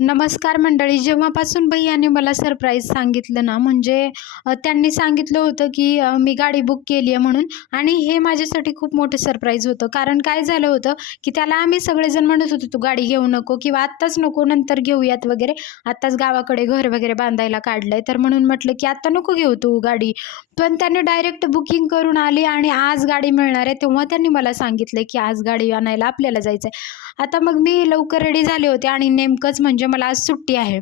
नमस्कार मंडळी. जेव्हापासून भैय्याने मला सरप्राईज सांगितलं ना, म्हणजे त्यांनी सांगितलं होतं, की मी गाडी बुक केली आहे म्हणून. आणि हे माझ्यासाठी खूप मोठं सरप्राईज होतं. कारण काय झालं होतं, की त्याला आम्ही सगळेजण म्हणत होतो, "तू गाडी घेऊ नको किंवा आत्ताच नको, नंतर घेऊयात वगैरे. आत्ताच गावाकडे घर वगैरे बांधायला काढलंय." तर म्हणून म्हटलं, की "आत्ता नको घेऊ तू गाडी." पण त्याने डायरेक्ट बुकिंग करून आली आणि आज गाडी मिळणार आहे. तेव्हा त्यांनी मला सांगितलं, की आज गाडी आणायला आपल्याला जायचं आता मग मी लवकर रेडी झाले होते आणि नेमकंच म्हणजे मला आज सुट्टी आहे.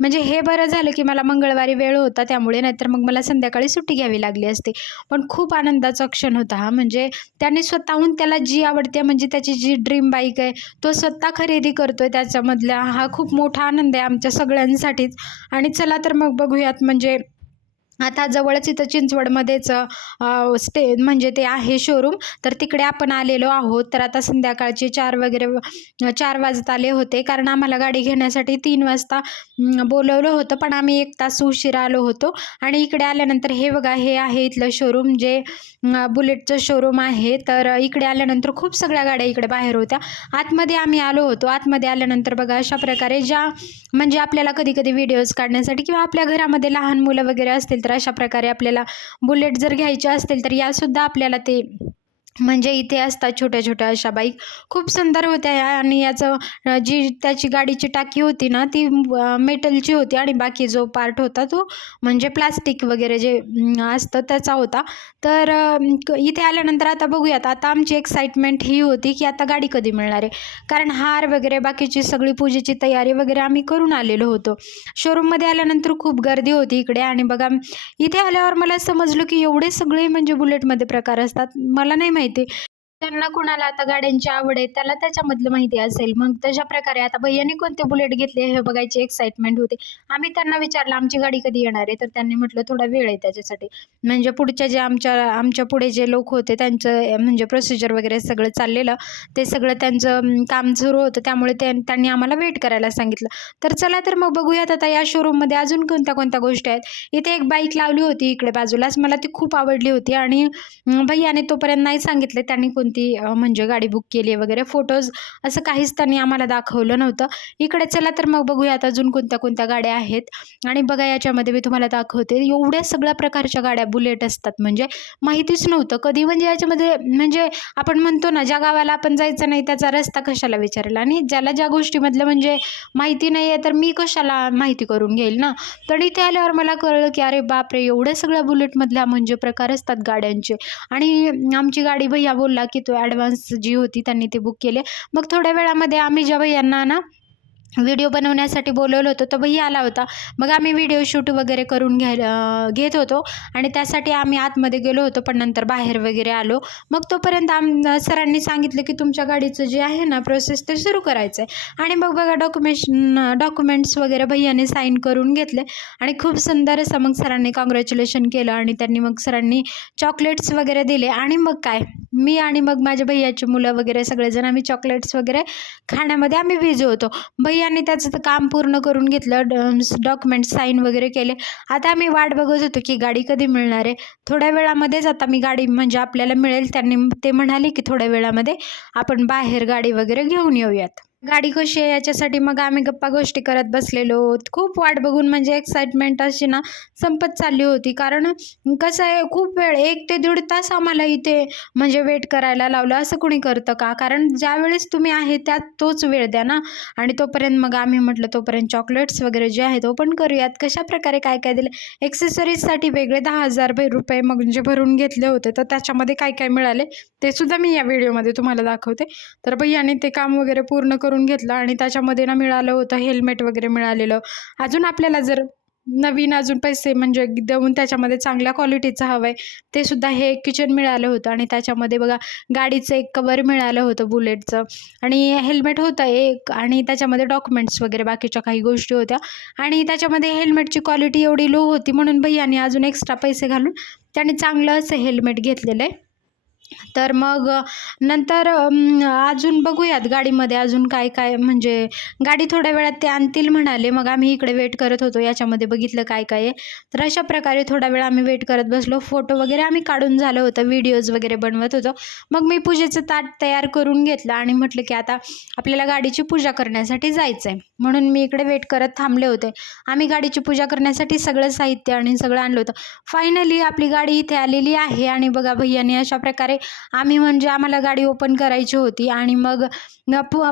म्हणजे हे बरं झालं, की मला मंगळवारी वेळ होता त्यामुळे, नाहीतर मग मला संध्याकाळी सुट्टी घ्यावी लागली असती. पण खूप आनंदाचा क्षण होता हा. म्हणजे त्याने स्वतःहून त्याला जी आवडते म्हणजे त्याची जी ड्रीम बाईक आहे, तो स्वतः खरेदी करतोय त्याच्यामधला हा खूप मोठा आनंद आहे आमच्या सगळ्यांसाठीच. आणि चला तर मग बघूयात म्हणजे आता जवळच इथं चिंचवडमध्येच म्हणजे ते आहे शोरूम. तर तिकडे आपण आलेलो आहोत. तर आता संध्याकाळचे 4 वगैरे 4 वाजत आले होते. कारण आम्हाला गाडी घेण्यासाठी 3 वाजता बोलवलं होतं, पण आम्ही 1 तास उशिरा आलो होतो. आणि इकडे आल्यानंतर हे बघा, हे आहे इथलं शोरूम जे बुलेटचं शोरूम आहे. तर इकडे आल्यानंतर खूप सगळ्या गाड्या इकडे बाहेर होत्या. आतमध्ये आम्ही आलो होतो. आतमध्ये आल्यानंतर बघा अशा प्रकारे ज्या म्हणजे आपल्याला कधी-कधी व्हिडिओज काढण्यासाठी किंवा आपल्या घरामध्ये लहान मुलं वगैरे असतील, तर अशा प्रकारे आपल्याला बुलेट जर घ्यायच्या असतील, तर यासुद्धा आपल्याला ते म्हणजे इथे असतात छोट्या-छोट्या अशा बाईक. खूप सुंदर होत्या ह्या. आणि याचं जी त्याची गाडीची टाकी होती ना, ती मेटलची होती आणि बाकी जो पार्ट होता तो म्हणजे प्लास्टिक वगैरे जे असतं त्याचा होता. तर इथे आल्यानंतर आता बघूयात. आता आमची एक्साइटमेंट ही होती, की आता गाडी कधी मिळणार आहे. कारण हार वगैरे बाकीची सगळी पूजेची तयारी वगैरे आम्ही करून आलेलो होतो. शोरूममध्ये आल्यानंतर खूप गर्दी होती इकडे. आणि बघा इथे आल्यावर मला समजलं, की एवढे सगळे म्हणजे बुलेटमध्ये प्रकार असतात. मला नाही माहिती. त्यांना कुणाला आता गाड्यांची आवड आहे, त्याला त्याच्यामधलं माहिती असेल. मग तशा प्रकारे आता भैय्याने कोणते बुलेट घेतले हे बघायची एक्साइटमेंट होती. आम्ही त्यांना विचारलं, "आमची गाडी कधी येणार आहे?" तर त्यांनी म्हटलं, "थोडा वेळ आहे त्याच्यासाठी." म्हणजे पुढच्या जे आमच्या आमच्या पुढे जे लोक होते त्यांचं म्हणजे प्रोसिजर वगैरे सगळं चाललेलं. ते सगळं त्यांचं काम सुरू होतं. त्यामुळे त्यांनी आम्हाला वेट करायला सांगितलं. तर चला तर मग बघूयात आता या शोरूममध्ये अजून कोणत्या-कोणत्या गोष्टी आहेत. इथे एक बाईक लावली होती इकडे बाजूलाच. मला ती खूप आवडली होती आणि भैय्याने तोपर्यंत नाही सांगितले त्यांनी कोणती म्हणजे गाडी बुक केली आहे वगैरे. फोटोज असं काहीच त्यांनी आम्हाला दाखवलं नव्हतं. इकडे चला तर मग बघूयात अजून कोणत्या-कोणत्या गाड्या आहेत. आणि बघा याच्यामध्ये मी तुम्हाला दाखवते. एवढ्या सगळ्या प्रकारच्या गाड्या बुलेट असतात म्हणजे माहितीच नव्हतं कधी. म्हणजे याच्यामध्ये म्हणजे आपण म्हणतो ना, ज्या गावाला आपण जायचं नाही त्याचा रस्ता कशाला विचारेल. आणि ज्याला ज्या गोष्टीमधलं म्हणजे माहिती नाही आहे तर मी कशाला माहिती करून घेईल ना. तर इथे आल्यावर मला कळलं, की अरे बापरे! एवढ्या सगळ्या बुलेटमधल्या म्हणजे प्रकार असतात गाड्यांचे. आणि आमची गाडी भैय्या बोलला, की तो ॲडव्हान्स जी होती त्यांनी ती बुक केली. मग थोड्या वेळामध्ये आम्ही ज्या भैय्यांना ना व्हिडिओ बनवण्यासाठी बोलवलं होतं, तो भैय्या आला होता. मग आम्ही व्हिडिओ शूट वगैरे करून घेत होतो. आणि त्यासाठी आम्ही आतमध्ये गेलो होतो, पण नंतर बाहेर वगैरे आलो. मग तोपर्यंत सरांनी सांगितलं, की तुमच्या गाडीचं जे आहे ना प्रोसेस ते सुरू करायचं आहे. आणि मग बघा डॉक्युमेंट्स वगैरे भैय्याने साईन करून घेतले. आणि खूप सुंदर असं मग सरांनी काँग्रॅच्युलेशन केलं आणि त्यांनी मग सरांनी चॉकलेट्स वगैरे दिले. आणि मग काय, मी आणि मग माझ्या भैय्याची मुलं वगैरे सगळेजण आम्ही चॉकलेट्स वगैरे खाण्यामध्ये आम्ही बिझी होतो. भैय्याने त्याचं तर काम पूर्ण करून घेतलं. डॉक्युमेंट साईन वगैरे केले. आता आम्ही वाट बघत होतो, की गाडी कधी मिळणार आहे. थोड्या वेळामध्येच आता मी गाडी म्हणजे आपल्याला मिळेल. ते म्हणाले, की थोड्या वेळामध्ये आपण बाहेर गाडी वगैरे घेऊन येऊयात. गाडी कशी आहे याच्यासाठी मग आम्ही गप्पा गोष्टी करत बसलेलो. खूप वाट बघून म्हणजे एक्साइटमेंट अशी ना संपत चालली होती. कारण कसं आहे, खूप वेळ 1 ते 1.5 तास आम्हाला इथे म्हणजे वेट करायला लावलं. असं कुणी करतं का? कारण ज्यावेळेस तुम्ही आहे त्यात तोच वेळ द्या ना. आणि तोपर्यंत मग आम्ही म्हटलं तोपर्यंत चॉकलेट्स वगैरे जे आहेत ओपन करूयात. कशाप्रकारे काय-काय दिलं. एक्सेसरीजसाठी वेगळे ₹10,000 म्हणजे भरून घेतले होते. तर त्याच्यामध्ये काय-काय मिळाले ते सुद्धा मी या व्हिडिओमध्ये तुम्हाला दाखवते. तर भैय्याने ते काम वगैरे पूर्ण करून घेतलं. आणि त्याच्यामध्ये ना मिळालं होतं हेल्मेट वगैरे मिळालेलं. अजून आपल्याला जर नवीन अजून पैसे म्हणजे देऊन त्याच्यामध्ये चांगल्या क्वालिटीचं हवं आहे, ते सुद्धा हे किचन मिळालं होतं. आणि त्याच्यामध्ये बघा गाडीचं एक कवर मिळालं होतं बुलेटचं. आणि हेल्मेट होतं एक. आणि त्याच्यामध्ये डॉक्युमेंट्स वगैरे बाकीच्या काही गोष्टी होत्या. आणि त्याच्यामध्ये हेल्मेटची क्वालिटी एवढी लो होती म्हणून भैय्याने अजून एक्स्ट्रा पैसे घालून त्याने चांगलं असं हेल्मेट घेतलेलं आहे. तर मग नंतर अजून बघूयात गाडीमध्ये अजून काय काय, म्हणजे गाडी थोड्या वेळात ते आणतील म्हणाले. मग आम्ही इकडे वेट करत होतो. याच्यामध्ये बघितलं काय काय आहे. तर अशा प्रकारे थोडा वेळ आम्ही वेट करत बसलो. फोटो वगैरे आम्ही काढून झालं होतं, व्हिडिओज वगैरे बनवत होतो. मग मी पूजेचं ताट तयार करून घेतलं आणि म्हटलं की आता आपल्याला गाडीची पूजा करण्यासाठी जायचं आहे, म्हणून मी इकडे वेट करत थांबले होते. आम्ही गाडीची पूजा करण्यासाठी सगळं साहित्य आणि सगळं आणलं होतं. फायनली आपली गाडी इथे आलेली आहे आणि बघा भैयाने अशा प्रकारे, आम्ही म्हणजे आम्हाला गाडी ओपन करायची होती आणि मग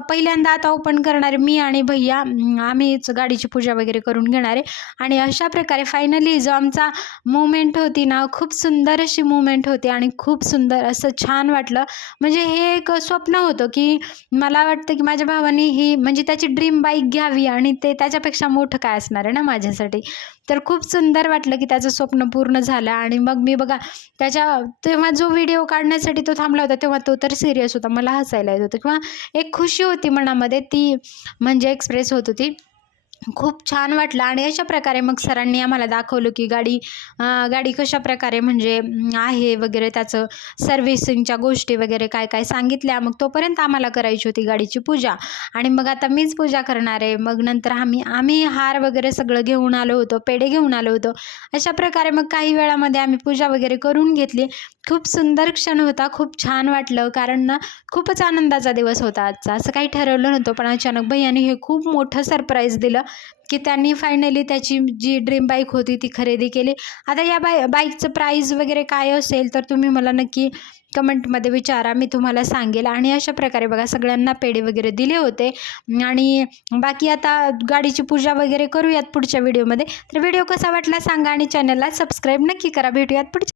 पहिल्यांदा आता ओपन करणारे मी आणि भैया, आम्हीच गाडीची पूजा वगैरे करून घेणार आहे. आणि अशा प्रकारे फायनली जो आमचा मोमेंट होती ना, खूप सुंदर अशी मोमेंट होती आणि खूप सुंदर असं छान वाटलं. म्हणजे हे एक स्वप्न होतं की मला वाटतं की माझ्या भावाने ही म्हणजे त्याची ड्रीम बाईक घ्यावी आणि ते त्याच्यापेक्षा मोठं काय असणार आहे ना माझ्यासाठी. तर खूप सुंदर वाटलं की त्याचं स्वप्न पूर्ण झालं. आणि मग मी बघा तेव्हा जो व्हिडिओ काढण्यासाठी तो थांबला होता, तेव्हा तो तर सिरियस होता. मला हसायला येत होतं किंवा एक खुशी होती मनामध्ये, ती म्हणजे एक्सप्रेस होत होती. खूप छान वाटलं. आणि अशा प्रकारे मग सरांनी आम्हाला दाखवलं की गाडी कशा प्रकारे म्हणजे आहे वगैरे, त्याचं सर्व्हिसिंगच्या गोष्टी वगैरे काय काय सांगितल्या. मग तोपर्यंत आम्हाला करायची होती गाडीची पूजा. आणि मग आता मीच पूजा करणार आहे. मग नंतर आम्ही हार वगैरे सगळं घेऊन आलो होतो, पेढे घेऊन आलो होतो. अशा प्रकारे मग काही वेळामध्ये आम्ही पूजा वगैरे करून घेतली. खूप सुंदर क्षण होता, खूप छान वाटलं, कारण ना खूपच आनंदाचा दिवस होता आजचा. असं काही ठरवलं नव्हतं, पण अचानक भैयाने हे खूप मोठं सरप्राईज दिलं की त्यांनी फायनली त्याची जी ड्रीम बाईक होती ती खरेदी केली. आता या बाईकचं प्राईस वगैरे काय असेल तर तुम्ही मला नक्की कमेंटमध्ये विचारा, मी तुम्हाला सांगेल. आणि अशा प्रकारे बघा सगळ्यांना पेढे वगैरे दिले होते. आणि बाकी आता गाडीची पूजा वगैरे करूयात पुढच्या व्हिडिओमध्ये. तर व्हिडिओ कसा वाटला सांगा आणि चॅनलला सबस्क्राईब नक्की करा. भेटूयात पुढच्या